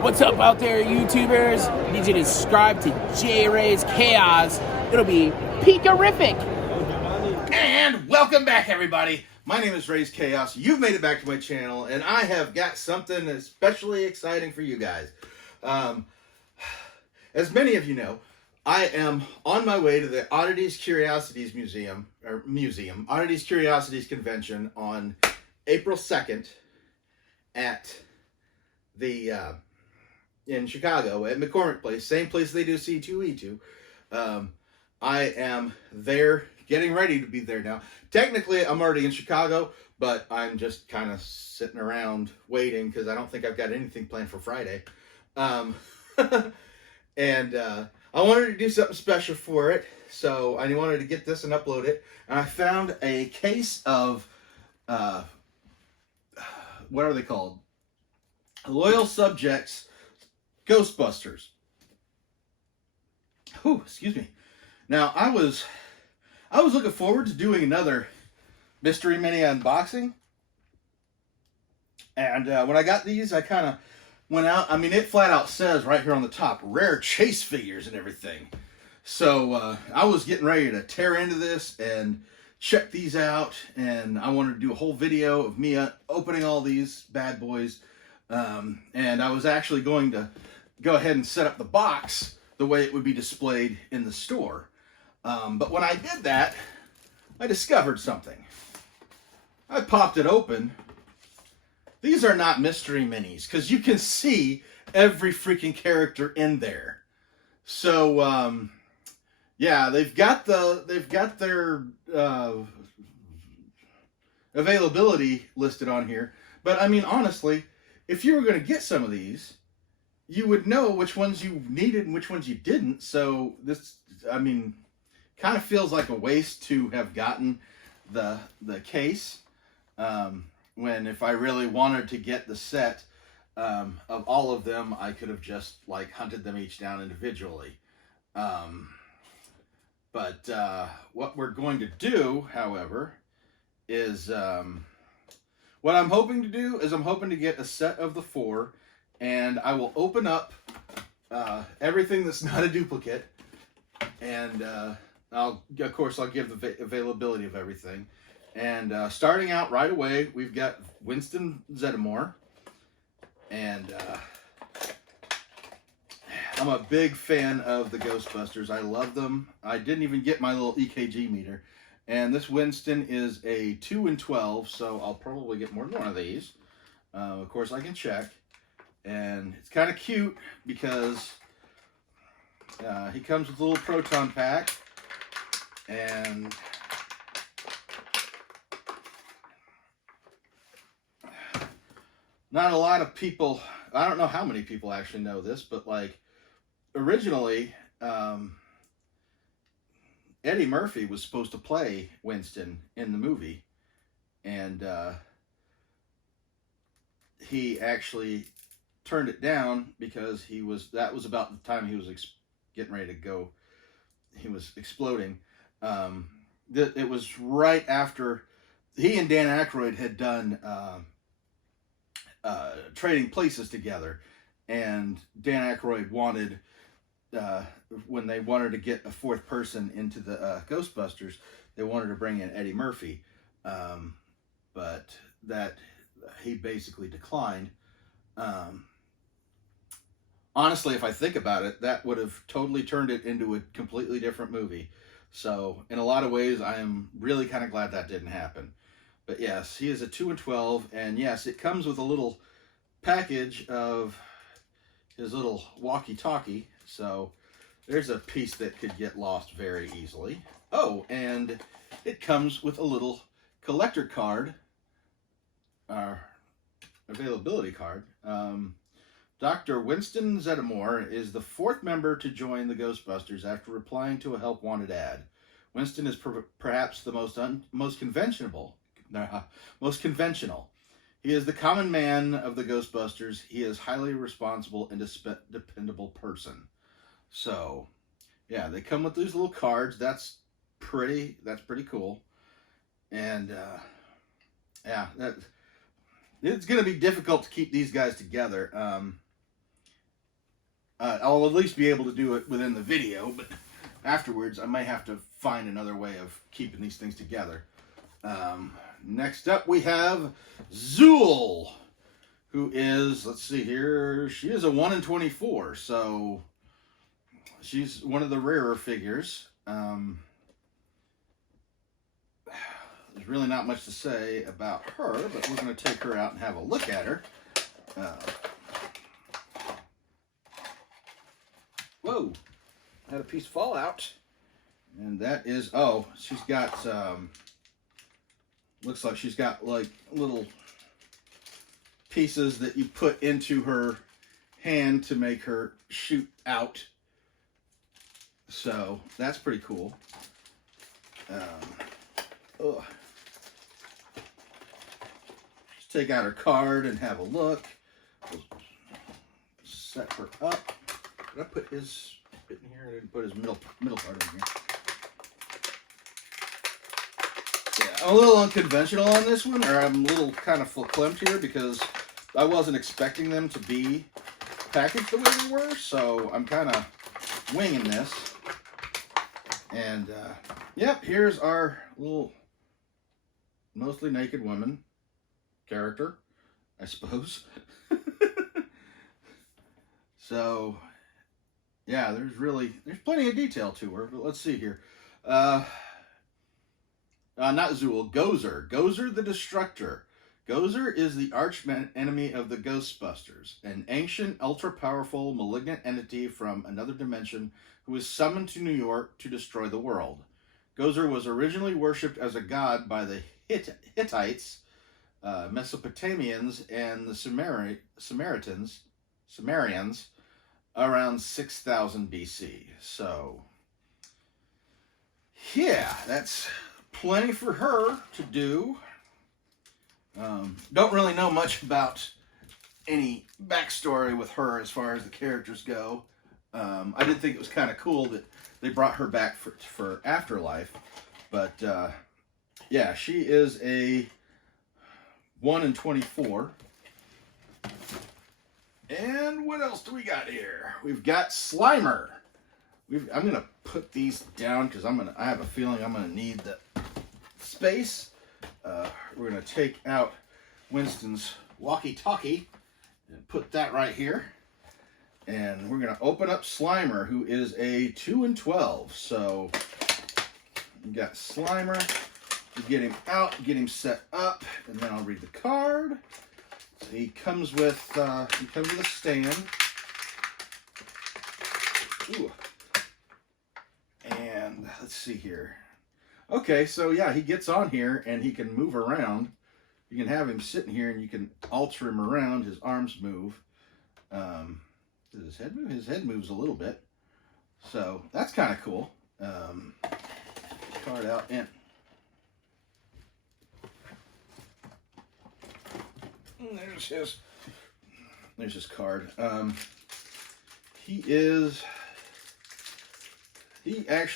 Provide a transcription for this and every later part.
What's up out there, YouTubers? I need you to subscribe to Ray's Chaos. It'll be peak-orific. And welcome back, everybody. My name is Ray's Chaos. You've made it back to my channel, and I have got something especially exciting for you guys. As many of you know, I am on my way to the Oddities Curiosities Oddities Curiosities Convention on April 2nd at the in Chicago at McCormick Place, same place they do C2E2. I am there, getting ready to be there now. Technically, I'm already in Chicago, but I'm just kind of sitting around waiting because I don't think I've got anything planned for Friday. And I wanted to do something special for it, so I wanted to get this and upload it. And I found a case of, what are they called? Loyal Subjects Ghostbusters. Whew, excuse me. Now, I was looking forward to doing another Mystery Mini unboxing. And when I got these, I kind of went out. I mean, it flat out says right here on the top, rare chase figures and everything. So I was getting ready to tear into this and check these out. And I wanted to do a whole video of me opening all these bad boys. And I was actually going to go ahead and set up the box the way it would be displayed in the store. But when I did that, I discovered something. I popped it open. These are not mystery minis, because you can see every freaking character in there. So, yeah, they've got their availability listed on here. But I mean, honestly, if you were going to get some of these, you would know which ones you needed and which ones you didn't. So this, I mean, kind of feels like a waste to have gotten the case. When if I really wanted to get the set of all of them, I could have just like hunted them each down individually. But what we're going to do, however, is what I'm hoping to do is I'm hoping to get a set of the 4, and I will open up everything that's not a duplicate, and I'll give the availability of everything. And starting out right away, we've got Winston Zettamore. And I'm a big fan of the Ghostbusters. I love them. I didn't even get my little EKG meter. And this Winston is a 2 in 12, so I'll probably get more than one of these. Of course, I can check. And it's kind of cute because he comes with a little proton pack. And not a lot of people, I don't know how many people actually know this, but like originally, Eddie Murphy was supposed to play Winston in the movie, and he actually turned it down because that was about the time he was getting ready to go. He was exploding. It was right after he and Dan Aykroyd had done Trading Places together, and Dan Aykroyd wanted, when they wanted to get a 4th person into the Ghostbusters, they wanted to bring in Eddie Murphy, but that he basically declined. Honestly, if I think about it, that would have totally turned it into a completely different movie. So in a lot of ways, I am really kind of glad that didn't happen. But yes, he is a 2 in 12, and yes, it comes with a little package of his little walkie-talkie. So there's a piece that could get lost very easily. Oh, and it comes with a little collector card, availability card. Dr. Winston Zettamore is the 4th member to join the Ghostbusters after replying to a help wanted ad. Winston is perhaps the most conventional. He is the common man of the Ghostbusters. He is highly responsible and dependable person. So, yeah, they come with these little cards. That's pretty cool. And yeah, it's going to be difficult to keep these guys together. I'll at least be able to do it within the video, but afterwards I might have to find another way of keeping these things together. Next up we have Zool, who is, let's see here, she is a 1 in 24, so she's one of the rarer figures. There's really not much to say about her, but we're going to take her out and have a look at her. Whoa, I had a piece fall out. And that is, oh, she's got, looks like she's got like little pieces that you put into her hand to make her shoot out. So that's pretty cool. Let's take out her card and have a look. We'll set her up. Did I put his bit in here? I didn't put his middle card in here. Yeah, I'm a little unconventional on this one, or I'm a little kind of verklempt here because I wasn't expecting them to be packaged the way they were, so I'm kind of winging this. And, yep, here's our little mostly naked woman character, I suppose. So, yeah, there's plenty of detail to her, but let's see here. Not Zool, Gozer. Gozer the Destructor. Gozer is the arch enemy of the Ghostbusters, an ancient, ultra-powerful, malignant entity from another dimension who was summoned to New York to destroy the world. Gozer was originally worshipped as a god by the Hittites, Mesopotamians, and the Sumerians around 6000 BC. So, yeah, that's plenty for her to do. Don't really know much about any backstory with her as far as the characters go. I did think it was kind of cool that they brought her back for Afterlife. But, yeah, she is a 1 in 24. And what else do we got here? We've got Slimer. I'm going to put these down because I have a feeling I'm going to need the space. We're going to take out Winston's walkie-talkie and put that right here. And we're going to open up Slimer, who is a 2 in 12. So we got Slimer. We get him out, get him set up, and then I'll read the card. So he comes with a stand. Ooh. And let's see here. Okay, so yeah, he gets on here and he can move around. You can have him sitting here and you can alter him around. His arms move. Does his head move? His head moves a little bit. So that's kind of cool. Card out and there's his card. I'm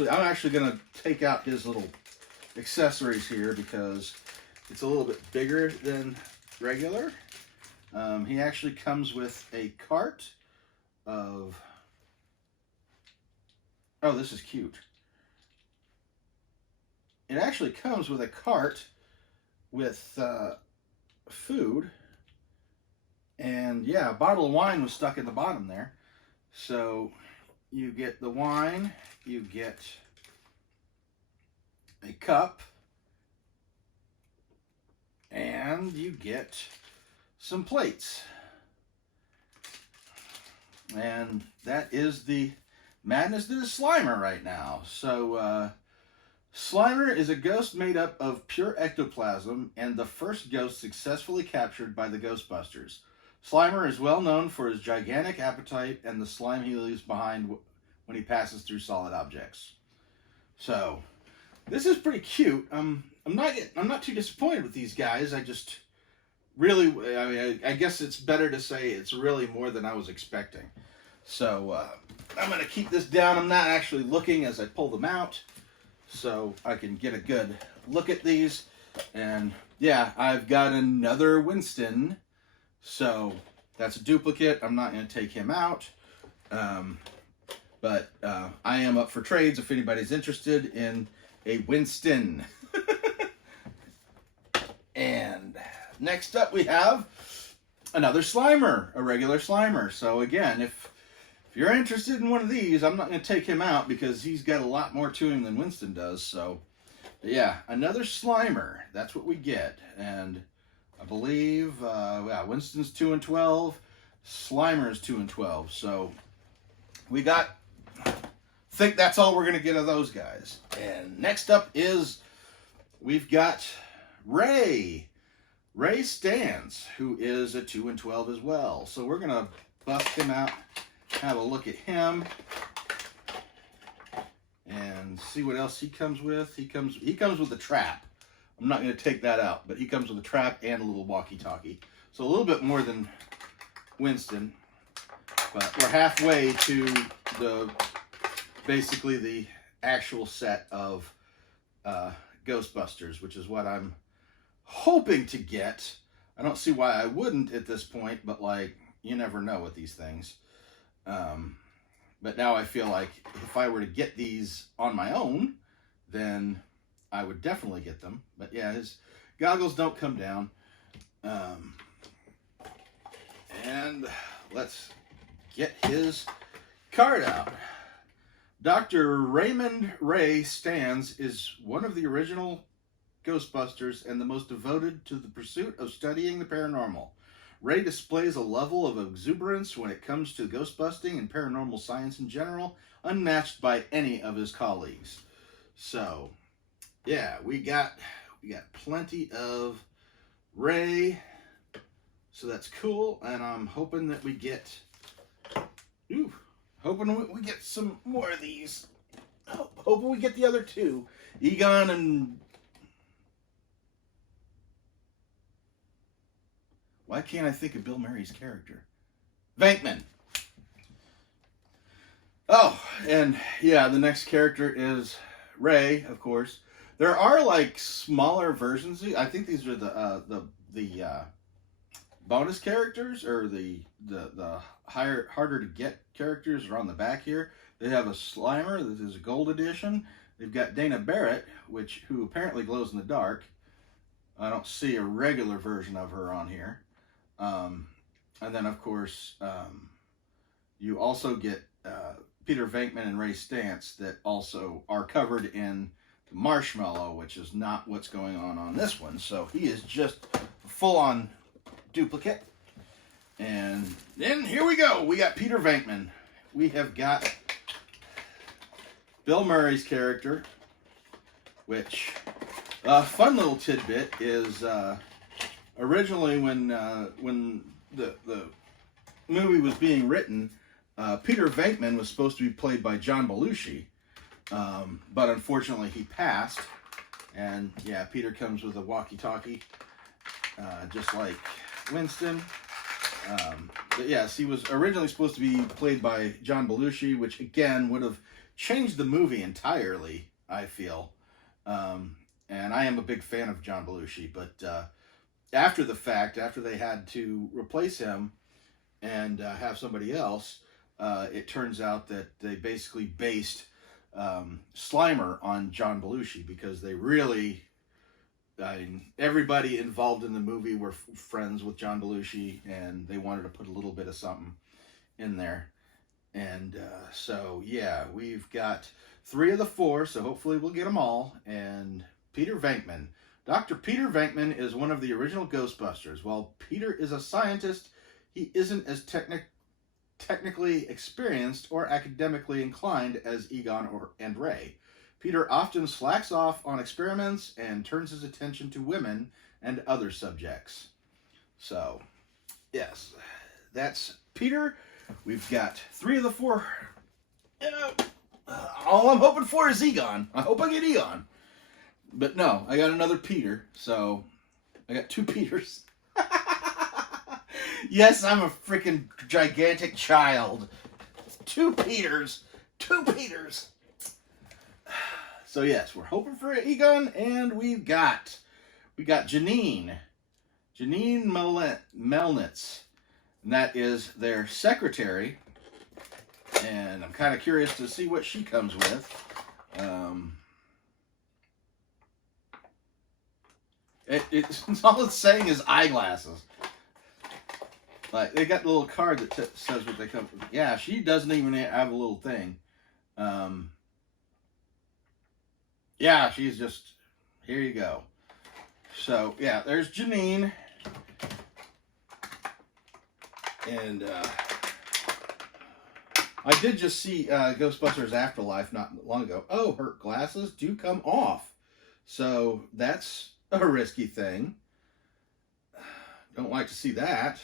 actually gonna take out his little accessories here because it's a little bit bigger than regular. He actually comes with a cart of, oh, this is cute. It actually comes with a cart with food, and yeah, a bottle of wine was stuck in the bottom there. So you get the wine, you get a cup, and you get some plates. And that is the madness that is Slimer right now. So, Slimer is a ghost made up of pure ectoplasm and the first ghost successfully captured by the Ghostbusters. Slimer is well known for his gigantic appetite and the slime he leaves behind when he passes through solid objects. So, this is pretty cute. I'm not too disappointed with these guys. I just really, I guess it's better to say it's really more than I was expecting. So, I'm going to keep this down. I'm not actually looking as I pull them out, so I can get a good look at these. And yeah, I've got another Winston. So that's a duplicate. I'm not going to take him out. But I am up for trades if anybody's interested in a Winston. And next up we have another Slimer, a regular Slimer. So again, if you're interested in one of these, I'm not going to take him out because he's got a lot more to him than Winston does. So yeah, another Slimer. That's what we get. And I believe, yeah, Winston's 2 and 12. Slimer's 2 and 12. So we got, think that's all we're going to get of those guys. And next up is, we've got Ray Stanz, who is a 2 and 12 as well. So we're going to bust him out, have a look at him, and see what else he comes with. He comes with a trap. I'm not going to take that out, but he comes with a trap and a little walkie-talkie. So a little bit more than Winston, but we're halfway to basically the actual set of Ghostbusters, which is what I'm hoping to get. I don't see why I wouldn't at this point, but like, you never know with these things. But now I feel like if I were to get these on my own, then I would definitely get them. But yeah, his goggles don't come down. And let's get his card out. Dr. Raymond Ray Stanz is one of the original Ghostbusters and the most devoted to the pursuit of studying the paranormal. Ray displays a level of exuberance when it comes to ghostbusting and paranormal science in general, unmatched by any of his colleagues. So, yeah, we got plenty of Ray, so that's cool, and I'm hoping that we get, hoping we get some more of these. Hoping we get the other two, Egon and, why can't I think of Bill Murray's character? Venkman. Oh, and yeah, the next character is Ray, of course. There are like smaller versions. I think these are the bonus characters, or the harder to get characters are on the back here. They have a Slimer. This is a gold edition. They've got Dana Barrett, who apparently glows in the dark. I don't see a regular version of her on here. And then, of course, you also get Peter Venkman and Ray Stanz that also are covered in the Marshmallow, which is not what's going on this one. So he is just full-on duplicate. And then here we go. We got Peter Venkman. We have got Bill Murray's character, which, fun little tidbit is, originally when the movie was being written, Peter Venkman was supposed to be played by John Belushi, but unfortunately he passed. And yeah, Peter comes with a walkie-talkie, just like Winston. But yes, he was originally supposed to be played by John Belushi, which again would have changed the movie entirely, I feel. And I am a big fan of John Belushi, but after the fact, after they had to replace him and have somebody else, it turns out that they basically based Slimer on John Belushi, because they really, everybody involved in the movie were friends with John Belushi, and they wanted to put a little bit of something in there. And so, yeah, we've got 3 of the 4, so hopefully we'll get them all. And Peter Venkman. Dr. Peter Venkman is one of the original Ghostbusters. While Peter is a scientist, he isn't as technically experienced or academically inclined as Egon and Ray. Peter often slacks off on experiments and turns his attention to women and other subjects. So, yes, that's Peter. We've got 3 of the 4. All I'm hoping for is Egon. I hope I get Egon. But no, I got another Peter, so I got 2 Peters. Yes, I'm a freaking gigantic child. 2 Peters. 2 Peters. So yes, we're hoping for Egon, and we got Janine. Janine Melnitz. And that is their secretary. And I'm kind of curious to see what she comes with. It's all it's saying is eyeglasses. Like, they got the little card that says what they come from. Yeah, she doesn't even have a little thing. Yeah, she's just, here you go. So, yeah, there's Janine. And I did just see Ghostbusters Afterlife not long ago. Oh, her glasses do come off. So, that's a risky thing. Don't like to see that.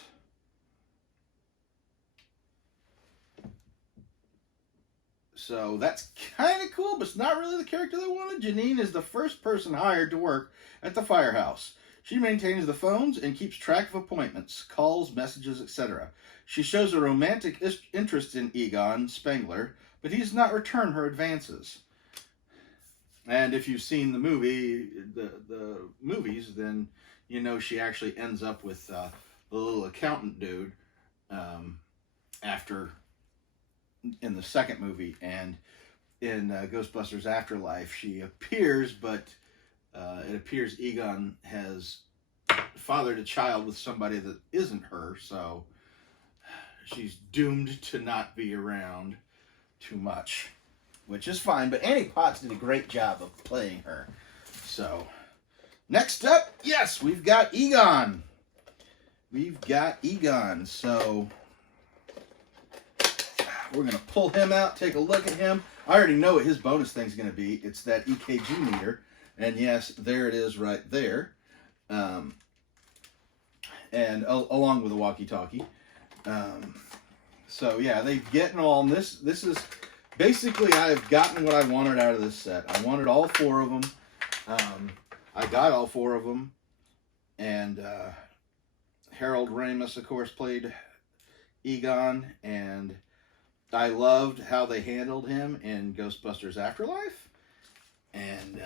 So that's kind of cool, but it's not really the character they wanted. Janine is the first person hired to work at the firehouse. She maintains the phones and keeps track of appointments, calls, messages, etc. She shows a romantic interest in Egon Spengler, but he does not return her advances. And if you've seen the movie, the movies, then you know she actually ends up with the little accountant dude after in the second movie, and in Ghostbusters Afterlife she appears, but it appears Egon has fathered a child with somebody that isn't her, so she's doomed to not be around too much, which is fine. But Annie Potts did a great job of playing her. So next up, yes, we've got Egon. So we're going to pull him out, take a look at him. I already know what his bonus thing's going to be. It's that EKG meter. And yes, there it is right there. And along with the walkie-talkie. So yeah, they've gotten all this. This is basically, I've gotten what I wanted out of this set. I wanted all 4 of them. I got all 4 of them. And Harold Ramis, of course, played Egon, and I loved how they handled him in Ghostbusters Afterlife. And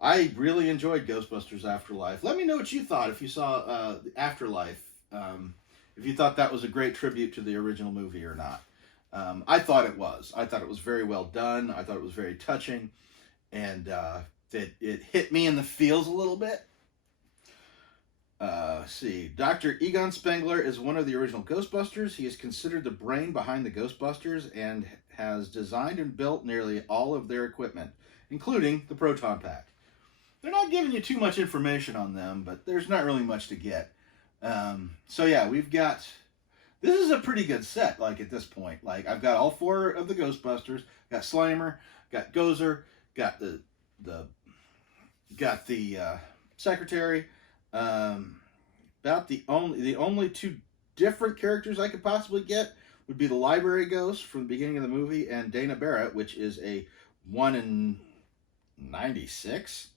I really enjoyed Ghostbusters Afterlife. Let me know what you thought if you saw Afterlife. If you thought that was a great tribute to the original movie or not. I thought it was. I thought it was very well done. I thought it was very touching. And it hit me in the feels a little bit. See, Dr. Egon Spengler is one of the original Ghostbusters. He is considered the brain behind the Ghostbusters and has designed and built nearly all of their equipment, including the proton pack. They're not giving you too much information on them, but there's not really much to get. So yeah, we've got, this is a pretty good set, like at this point. Like, I've got all 4 of the Ghostbusters, got Slimer, got Gozer, got the secretary. About the only 2 different characters I could possibly get would be the library ghost from the beginning of the movie and Dana Barrett, which is a 1 in 96.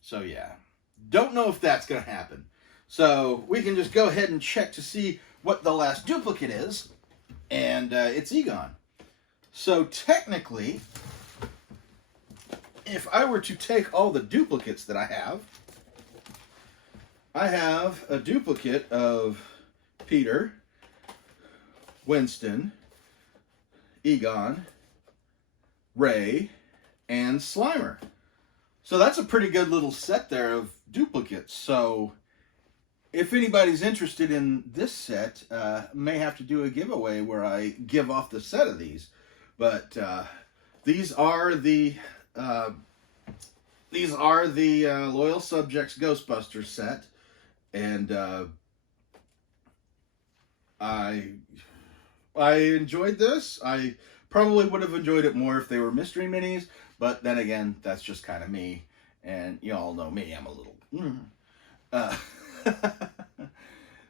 So yeah, don't know if that's going to happen. So we can just go ahead and check to see what the last duplicate is, and it's Egon. So technically, if I were to take all the duplicates that I have a duplicate of Peter, Winston, Egon, Ray, and Slimer. So that's a pretty good little set there of duplicates. So if anybody's interested in this set, may have to do a giveaway where I give off the set of these. But these are the Loyal Subjects Ghostbusters set. And I enjoyed this. I probably would have enjoyed it more if they were mystery minis, but then again, that's just kind of me. And you all know me, I'm a little...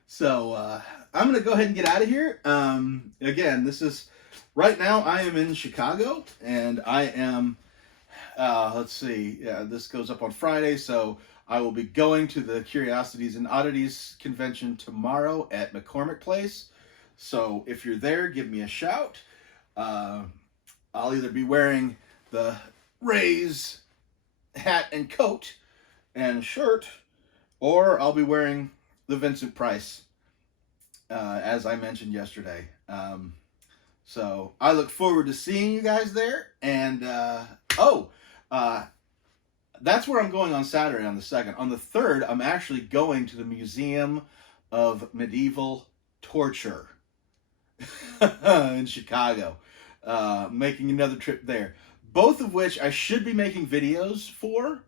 So I'm going to go ahead and get out of here. Again, this is... Right now, I am in Chicago, and I am... let's see. Yeah, this goes up on Friday, so... I will be going to the Curiosities and Oddities convention tomorrow at McCormick Place. So if you're there, give me a shout. I'll either be wearing the Raze hat and coat and shirt, or I'll be wearing the Vincent Price as I mentioned yesterday. So I look forward to seeing you guys there. And that's where I'm going on Saturday on the 2nd. On the 3rd, I'm actually going to the Museum of Medieval Torture in Chicago, making another trip there. Both of which I should be making videos for,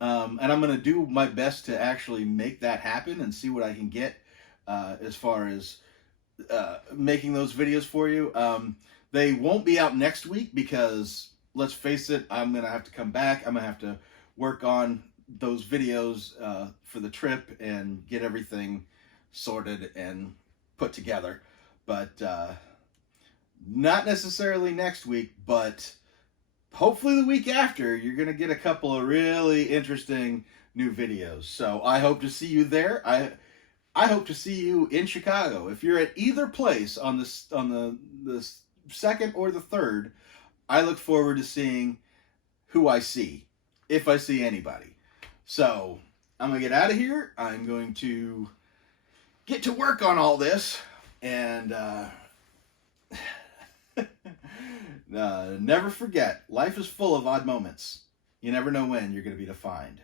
and I'm going to do my best to actually make that happen and see what I can get as far as making those videos for you. They won't be out next week because, let's face it, I'm going to have to come back. I'm going to have to work on those videos for the trip and get everything sorted and put together. But not necessarily next week, but hopefully the week after, you're going to get a couple of really interesting new videos. So I hope to see you there. I hope to see you in Chicago. If you're at either place on the 2nd or the 3rd, I look forward to seeing who I see, if I see anybody. So I'm going to get out of here. I'm going to get to work on all this. And never forget, life is full of odd moments. You never know when you're going to be defined.